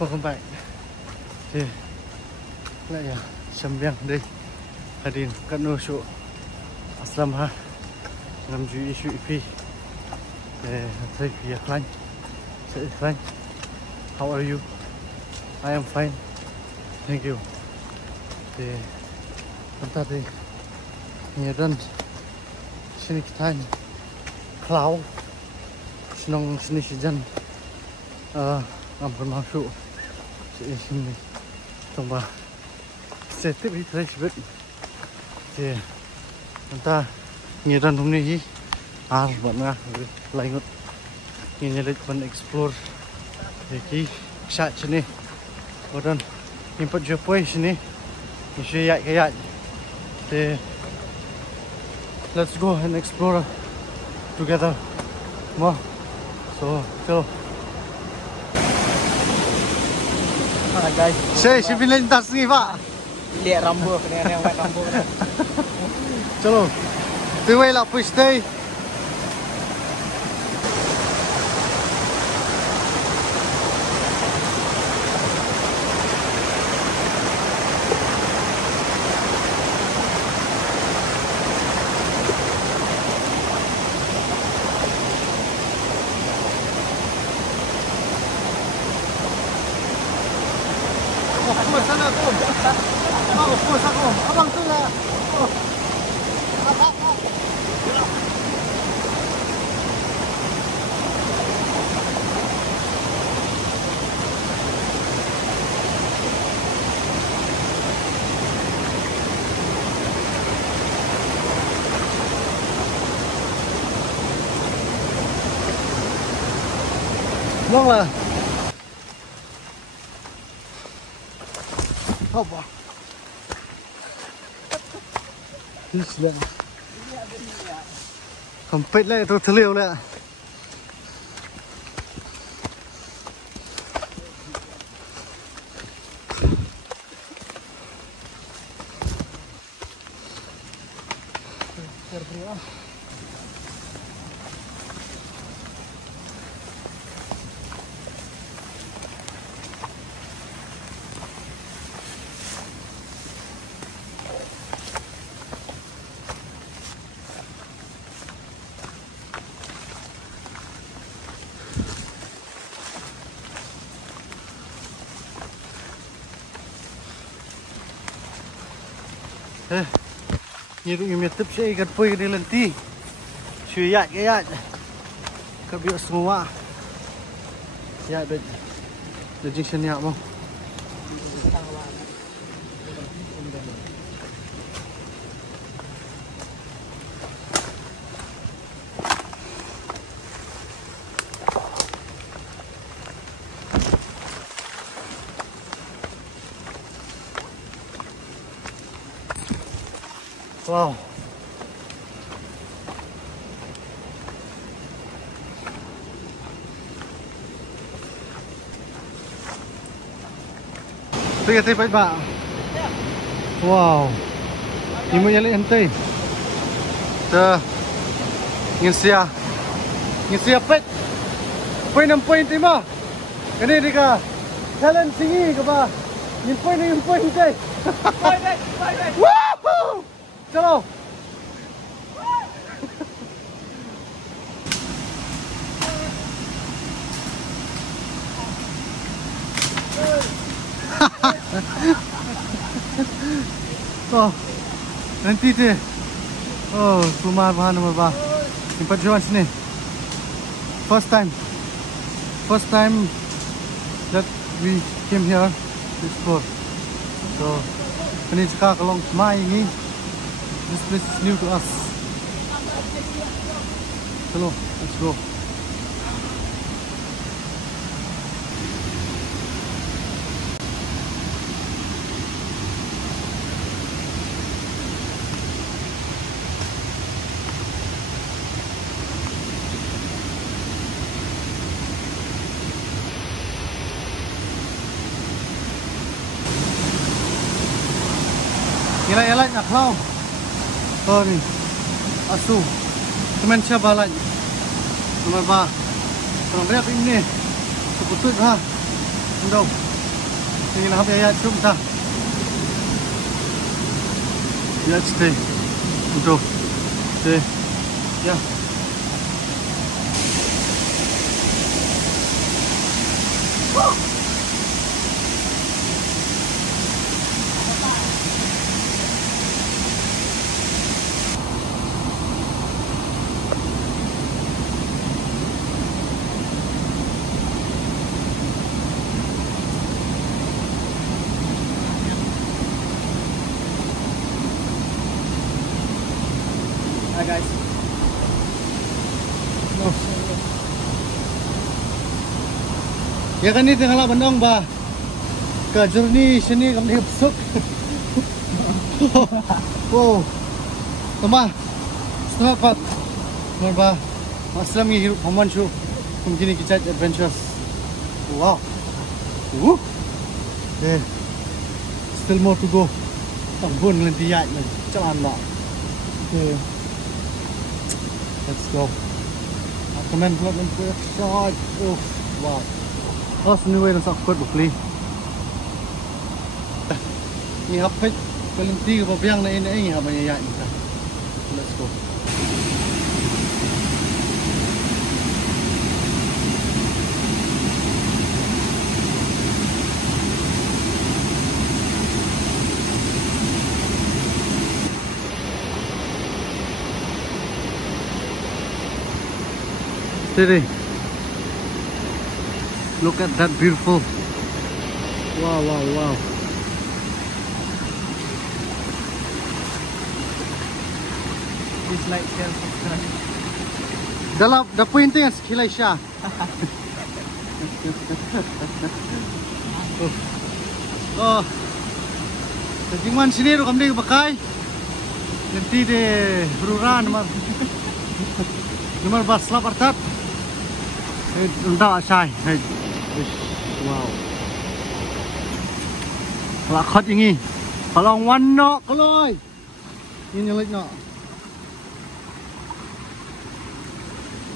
Welcome back. Thì lại Sembiang đây. Hadin kat no show. Aslam ha. Ngam ju isu ipi. Saya dia klan. Saya klan. How are you? I am fine. Thank you. Thì bentar deh. Ini dan sini kita cloud. Senang sini sejan. Ampun masuk. Sini. Tunggu. Setip di trash bed. Thì chúng ta nhìn ra hôm nay vẫn nga lại ngột nhìn lịch vẫn explore thì cái sạch trên này một lần input chụp quay trên này mình sẽ dạy cái dạy thì let's go and explore together more so guys saya bilang tak sih pak lihat rambut kena white rambut chalo từ quay là push đây sana tu. Abang tu lah. Long lah. Apa? Islam. Hempit lah tu terliu lah. Như tụi mình tiếp sẽ gần phơi đi lần tí suy dạy cái dạy các biểu semua dạy được chính chân nhạo không wow. Tiga baik pak. Wow. Ini mau nyali ente. Dah. Ngin sia pet. Poin 6.5. Ini dia. Challenge tinggi ke pak. Ngin poin ente. Woohoo! Chalo. Oh, nanti deh. Oh, rumah bahan nomor berapa? Tempat jual sini. First time that we came here to explore. So, ini sekarang kalau mai ini. This place is new to us. Hello, let's go. Kira-kira nak kau? Oh ni, asu, teman siapa lagi? Nomor 4. Kalau berapa ini? Seputut ha, endong. Ini lah ayat cuma. Ya stay. Untuk. Stay. Ya. Hi guys. Ya kan ini tengah bandong ba. Ke journey sini kami besok. Wow. Tama. Setengah 4. Merba. Aslam ngi hirup paman syu. Mungkin kita adventures. Wow. Yeah. Still more to go. Tambun lentiak lagi. Jalan lah. Okay. Let's go. Recommend vlog and website. Oh, wow. Oh, anyway, nasa akot bukli. Ni hapit kelinti ko biang na ini habang yaya kita. Let's go. Steady. Look at that beautiful. Wow, wow, wow. Please like, share, subscribe. Dalam dah pointing yang sekilai Syah. Oh. Kejiman sini tu kami pakai. Nanti deh beruran nomor. Nomor bas lapartat. Entah Syai. Wow. Kalau kat ini, kalau warna kalau ini lagi nak.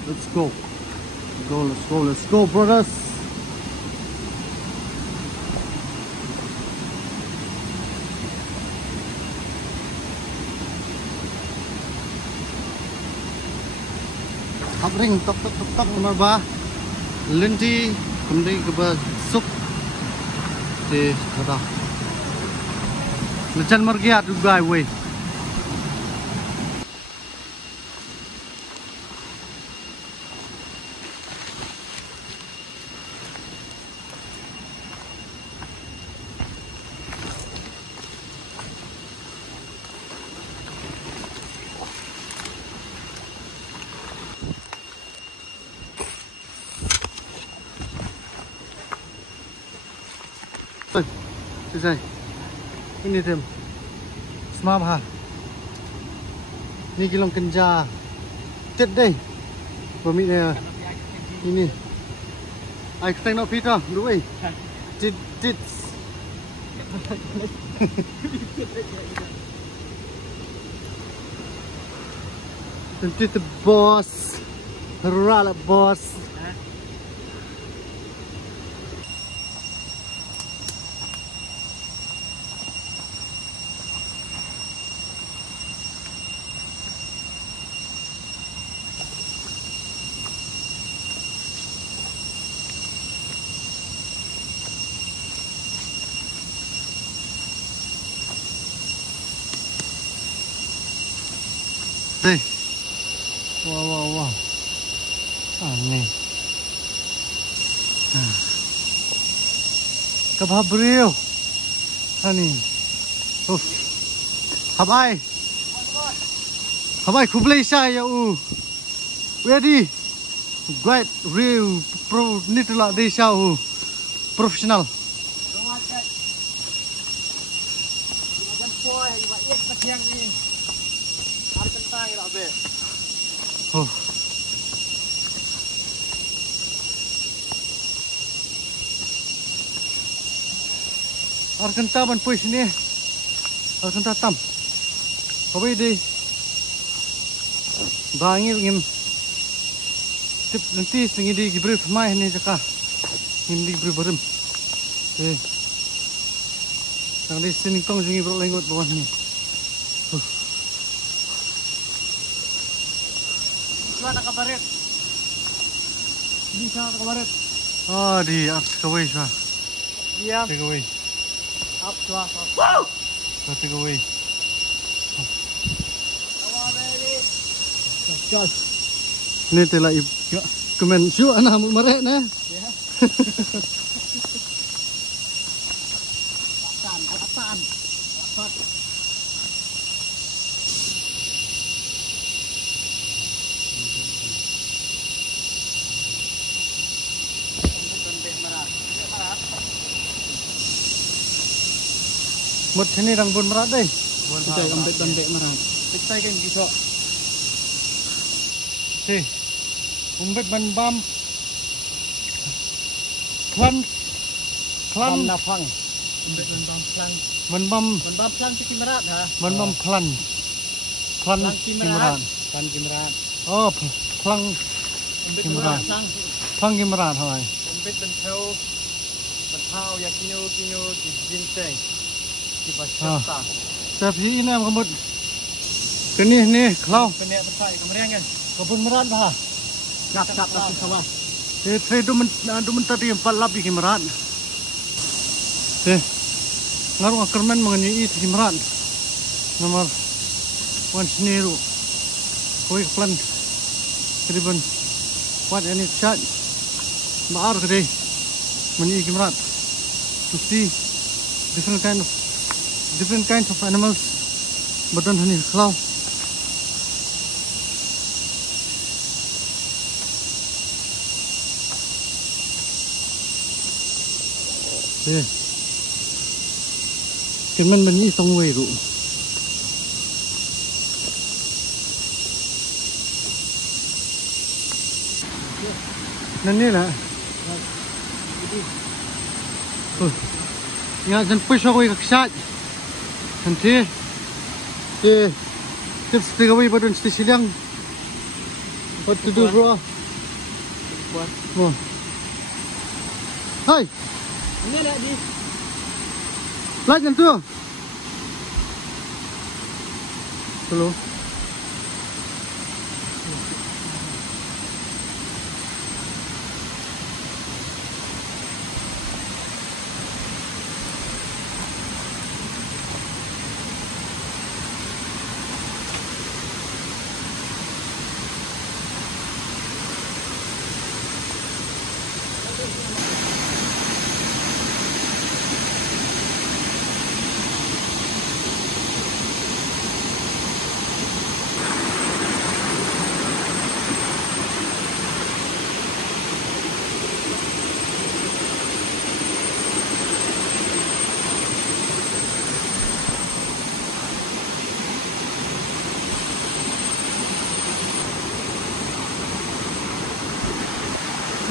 Let's go. Let's go, brothers. Ring tok nomor ba. Linti kemudian ke sup di kata. Lejan mergiat juga we. Selesai. Ini tem. Semam ha. Ni kilong kenja. Tet deh. Pemik ni. Ini. Ai keteng nak pita, duai. Tit. Tentu tu bos. Rala bos. Hey. Wow. Aneh. Kababriyo. Ani. Oh. Habai. Kublai siya ya u. Ready. Great real pro nitula de siya u. Professional. Oh. Arkenta ban poi sini. Arkenta tam. Kowe di. Bangil ngim. Tip nanti singi di gibri mai ni jaka. Ngim di gibri berem. Nang di sini kong jungi bro lengot bawah ni. Suara nak kabaret. Di sana kabaret. Oh di up kawai swa. Diam. Take away. Up suara. Wow. Take away. Gas. Ni telah komen syu anak mu marek na. Ya. Apaan? Mut sini rang bun merat deh. Kita ambil bandek merah. Kita kan gitu. Si. Umbet ban bam. Klan. Bam nafang. Ambil bam plang. Ban bam. Bam plang si merat ha. Ban bam klan. Klan kimerat. Plang kimerat. Oh, klan Ambil kimerat. plang. Klan kimerat hai. Ambil bentau ya kino di jinteng. Di pasca. Tapi ini am kemut. Kini ni klau. Penek besar kemerang kan. Kebun merat ha. Sap tapi sawah. Saya du tadi 4 lapi kimerat. Ngaruh akerman mengenai kimerat. Nomor 1 seniru. Koi plan. Keriban. What any chat. Maar kedai. Mengenai kimerat. To see different kinds of animals. Badan ni klau. Kemen bani song wei ru. Nani lah. Nga jan push ako ikakshot. Nanti. Tips tiga wei badan stisilang. What to do bro? Oh. Hai. Ini ada di. Lihat yang tu. Hello.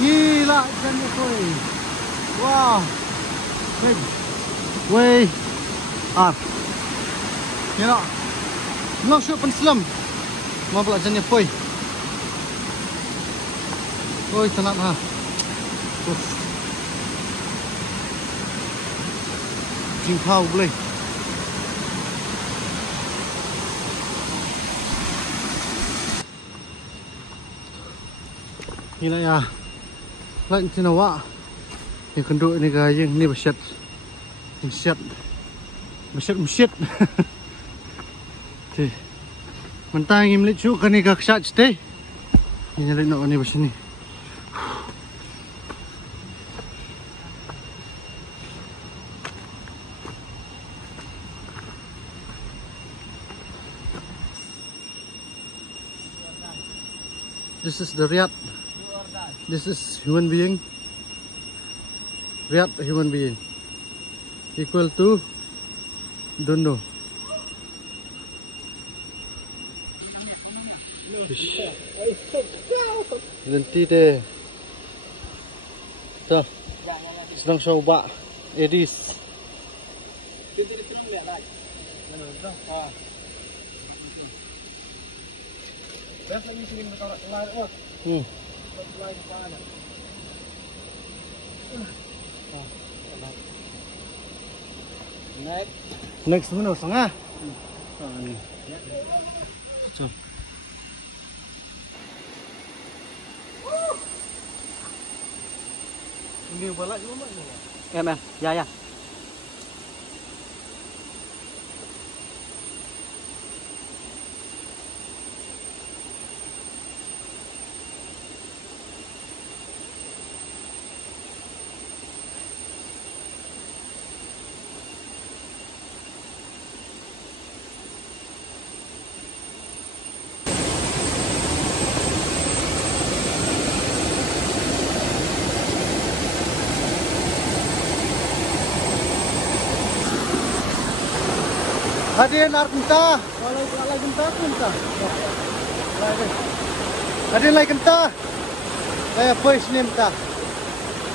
Gila ikannya koi. Wah. Big. Way. Gila. Long shot penselam. Mau pula ikannya koi. Koi tenat ha. Jingkau boleh. Gila ya. Lạnh trên nào ạ? Thì con đội này gà nhưng này bật shit. Thì mình ta ngim lấy chỗ cái này gà sạch thế. Nhìn lại nọ này bật này. This is the Riyadh. This is human being. Riyadh human being. Equal to don't know. Nanti deh. Tuh. Sedang coba Edis. Next mana setengah? Ni. So. Ini balak juga mana? Ya. Hadirin Arkenta, kalau lagi genta kunta. Hadirin lagi genta. Saya voice name ta.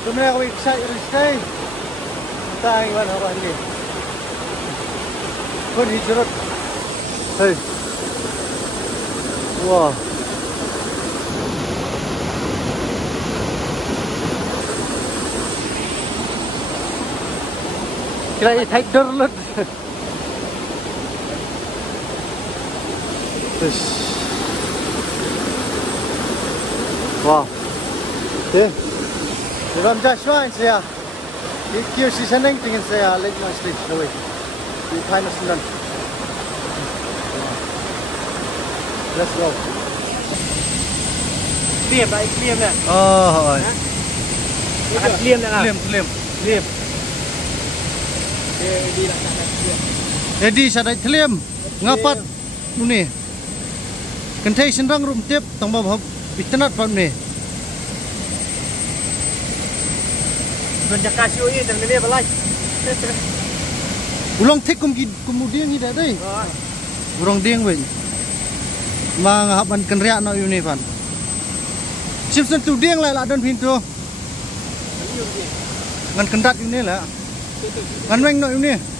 Kemudian kau excited riskai. Ta iwan apa ni? Kon hijrot. Hey. Wah. Kira ini take dorlut. Wow. Okay. Di dalam Joshua saya. Di QC seneng tinggal saya late night street away. Di Pinus London. Let's go. Clear dah. Oh. Clear dah. Clear. Jadi saya dah clear. Ngapat ni. Kentai senrang rum tiap tambah hab bitanat pam ni. Banyak kasih ini dan ini balai. Ulang tek kemudian ni dah deh. Urang dieng weh. Mang haban kenriak nak ini pan. Simpson tu dieng lah dan pintu. Ngan kendat ini lah. Ngan weng nak ini.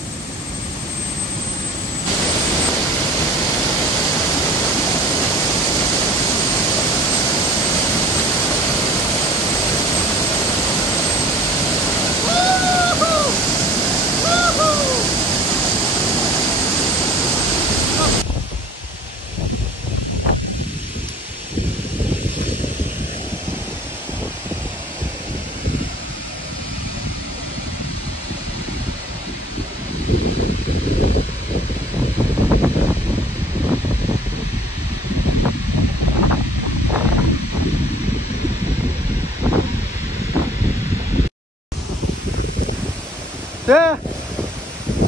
Deh,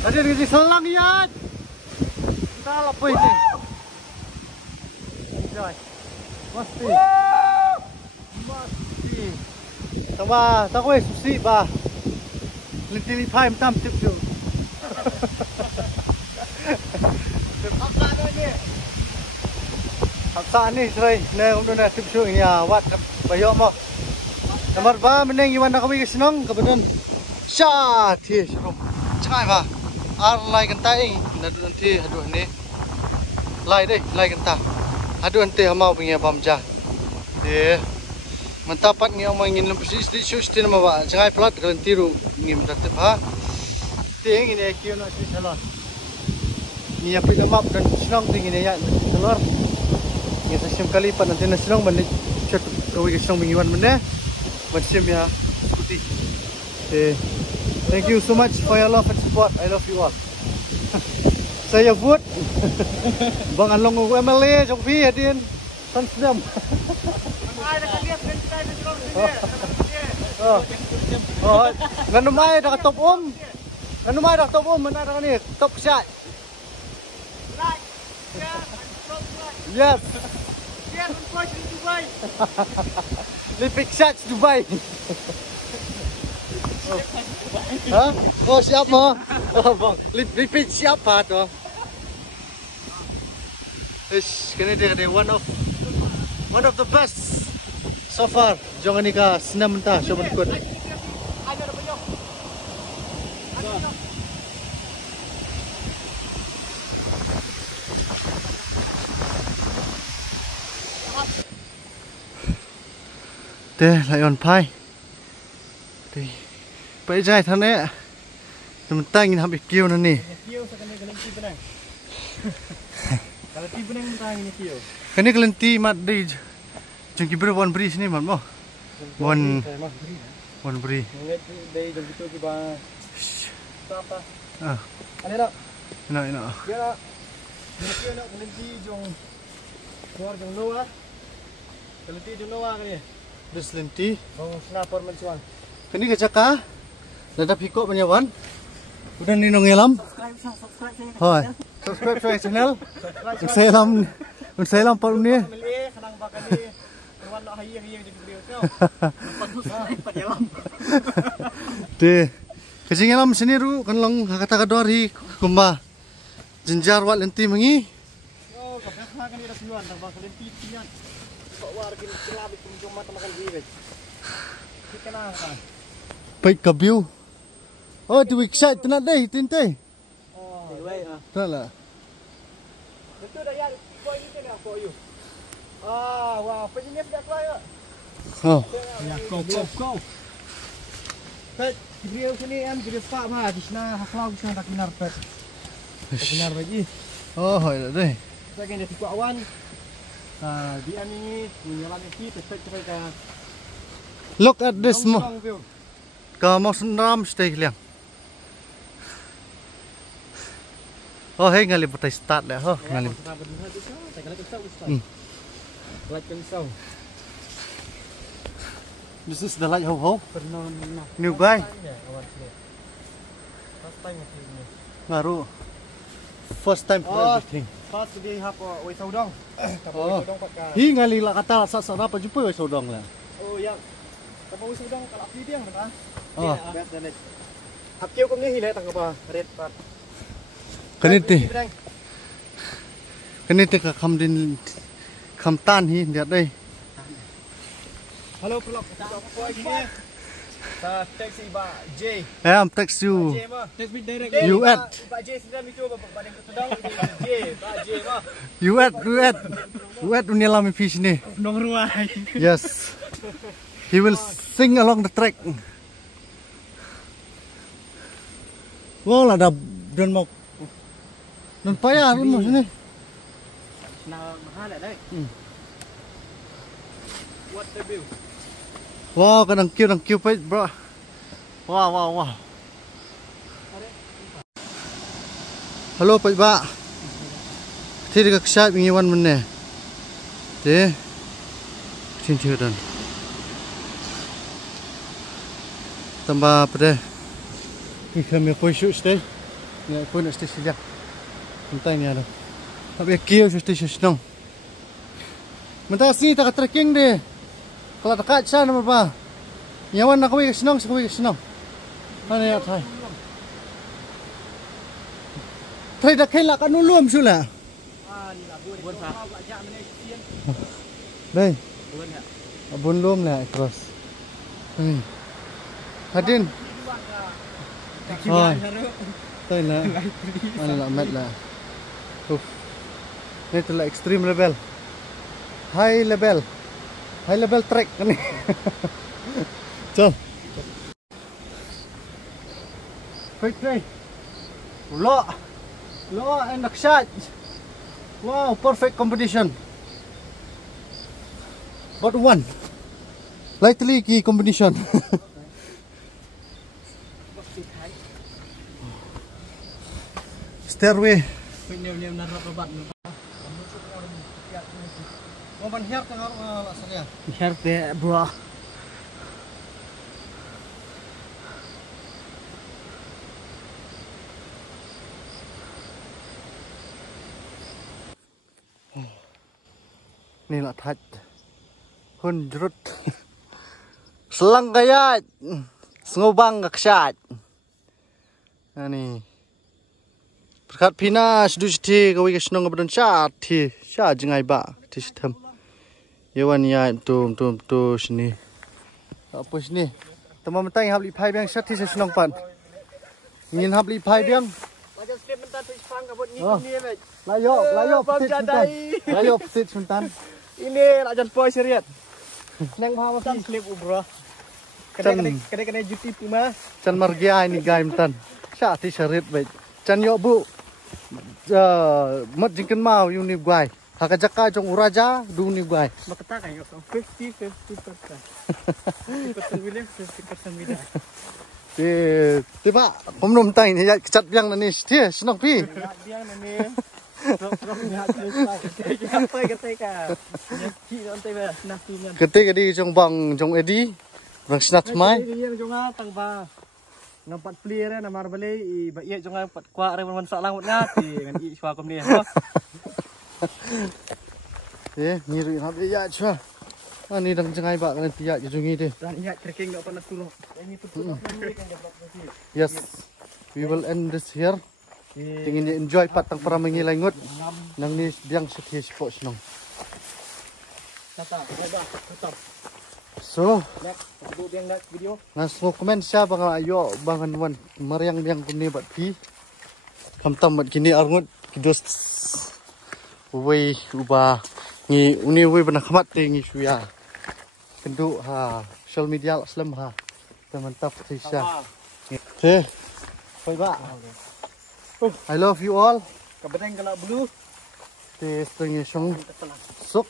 ada di selang ya. Entah apa ini. Enjoy. Mesti. Tambah, tak boleh susi bah. Lintili time tam tip tu. Apa ni serai? Nih, kamu dah tip tu ini ya. Wat bayar mau. Nomor ba, mending iwan nak kami kesenang kebetulan. Syah, tiada serum. Cakap apa? Lay genta ini, nadu nanti aduh ni. Lay deh, lay genta. Aduh nanti hamau punya bamja. Mentapat ni orang ingin lebih sedikit nama ba. Cakap pelat ganti ru ingin bertep ha. Tiang ini kau nak sih salah. Ni apa nama dan senang tinggi ni ya salah. Ni sesim kali pan nanti senang benda cat kau ini senang mengiwan benda. Macam ya, putih. Thank you so much for your love and support. I love you all. Saya buat Bang Anlong của MLA trong phi hadirin San Sedam. Nganu mai dah top mana dah ni top shot. Yes. Olympic shots Dubai. Hah? Oh siapa? Oh bang, repeat siapa tu? Kini dia one of the best so far. Jangan nikah senam mentah, coba ikut. Lion pie. Bây giờ thằng này Teman-teman ingin habis kio ni. Kio sekali kelinci benang. Kalau ti benang mentang ini kio. Kini kelinci mat di jengki beri wan beri sini mat mo. Wan beri. Ingat dari jam itu kita apa? Ah, Ada tak? enak. Dia kio nak kelinci jong keluar jong luar. Kelinci jong luar kali. Des lenti. Oh, snapper mencuang. Kini kecaka. Ladap hikok penyawan. Udah ni nongelam. Subscribe saya. Hoi. Subscribe saya channel. Saya par ni. Meli senang bakal ni. Tuan nak hayang jadi beliau kau. Lepas nyelam. De. Kecing ngelam sini ru kan long kata kadori kumba. Jenjar wat lenti mengi. Oh, kapal kan ni dah tuan dah bakal lenti tian. Kau war kin celab itu cuma makan dia. Kita nak. Baik kabiu. Oh, tu website tenak deh tinte. Oh, baik ah. Tak lah. Betul dah ya. Kau ini kan aku you. Ah, wah, penyengat dah kau ya. Oh. Ya, kau. Pet, beliau sini am jadi pak mah di sana haklau sana tak benar pet. Benar lagi. Oh, hoi deh. Saya kena tiku awan. Di ani menyelam ini pet cepat ke. Look at this mo. Kamu senam stay liang. Oh, hey ngali putai start dah. Oh, ngali. This is the light ho. New guy. Baru. First time for everything. Pas dia hap oi saudong. Oh. Hi ngali lah kata sat apa jumpa oi saudong lah. Oh ya. Apa oi saudong kalau api dia kan? Oh. Hap kêu cũng như hilai tang apa? Red part. Kini te ka kham din kham tan hi dia đây. Hello vlog. Apa ini? Taxi ba J. I'm text you. Text me direct. You at. Ba J sedang itu ba badang sedang J. Ba J ma. You at unyalam fish ni. Nong ruai. Yes. He will sing along the track. Wow là đập đơn mộc. Đơn payah luôn mà sini. Nah, mahal đấy. What the view? Wow, cái đằng kia phải bro. Wow. Hello Pak Ba. Thì được shot mình one mình nè. Thế. Xin chào dan. Tambah pada. Kami koi shoot stay. Ni koi nak stay sejak. Entah ni ada. Tapi kio stay senang. Mentah sini tak trekking deh. Kalau dekat sana apa? Nyawan nak koi senang. Mana ya thai? Thai dah kena kan ulum sulah. Ni lah buat sah. Đây. Buôn lum lah terus. Hadin. Oh. Đây là. Mana lah mat lah. Ini tu lah extreme level. High level track ni. Chal. Quick. Low and shot. Wow, perfect competition. But one. Lightly ki combination. Stairway. Niam narap obat. Mau banhiar tengah lah saya. Biar deh, bro. Ni lah thạch. Hundrut. Selang gaya. Ngobang gaksat. Ani. Berkat pina sedujti kawi kesnong kebetulan syat jengai ba ti sistem. Yawan ya tum sini. Apa sini? Teman mentang hab li phai biang syat ti senong pan. Ngin hab li phai biang. Macam step mentan tu isfang kabut ni ni weh. Layo petit suntan. Ini nak jangan poi seriat. Nang bawa masih slip bro. Kena juti pima. Chan margia ini guy mentan. sạ thì sợ rệt vậy chân nhọ bụ mất chính cân màu yêu niệm quài haka jaka trong uraja du niệm quài Makata kayo so 50% 50% willing 50% willing. thì pakผมนมtayนี่จัดยังนั่นนี่ที่สนองพี่ Dia nani. Terus niat terus tay ketika. Ki nanti be nasinya. ketika di trong bang trong edi bang snat mai Dia jonga tang ba. Nampat plir na marbale I ba ia jonga pat kwa re man sak langut ngat ngan I chwa kom ni. ngiri hab ya chua ani dang jangai ba kan tiya jungi de Dan ia trekking dak panas dulu. Ini tutup ni kan dapat sih. yes we will end this here tingin ni enjoy patang para mengilai ngut nang ni biang sethi spot senong Tata, coba tetap. so Next, aku biang next video. ngas ngo comment siya bang ayo bangan wan mariang biang kumni bat pi kamtam bat kini arngut kidos uwei uba ngi uni uwei bana khamat te ngi suya kendu ha social media aslam ha mantap sisa te koi ba I love you all Kabedeng kena blue. te string song sok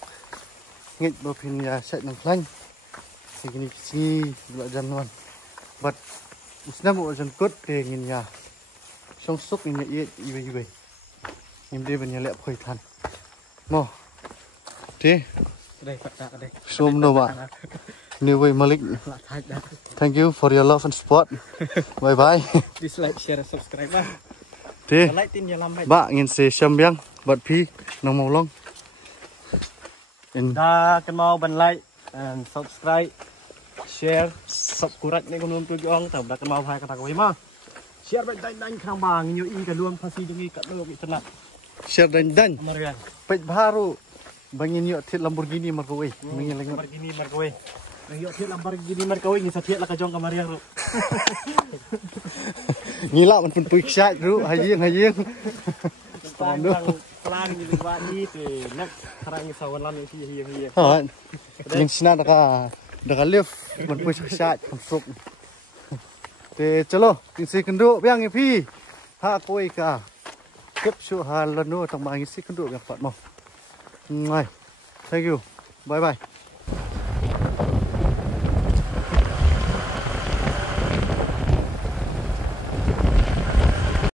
ngit bo pin ya set nang klang segini si bela janwan but usna mo jan kot ke ngin ya song sok ni ye iwe nim de ban ya le khoi than mo te Đây, Pak đây. som no ba ni we malik thank you for your love and support bye bye Please like, share, subscribe lah. te Like tin ya lambat. ba ngin se sambyang bat pi nang mo long in Dah kan mau ban like and subscribe, share, subscribe ni kun tu jong tau dah kan mau hai kata koi mah. Share baik dan khang bang nyu I ka luang phasi jungi kat lo ki telat. share dan Amarian. pet baru bangin yo thit Lamborghini mar ko we mingin lang Lamborghini markowe. Nang yo thiet Lamborghini markowe ni sa thiet la ka jong kamarian ro. ngila man pun puik sat ru hayeng Pelan ni buat ni tu. Nak karang ni sawan lam yang hiya. ha ning sina da ka lift man puik sat kam sup te chalo tin se kendu biang phi ha koi ka kep su ha lanu tang ma ngi se kendu biang pat mo ngai thank you bye bye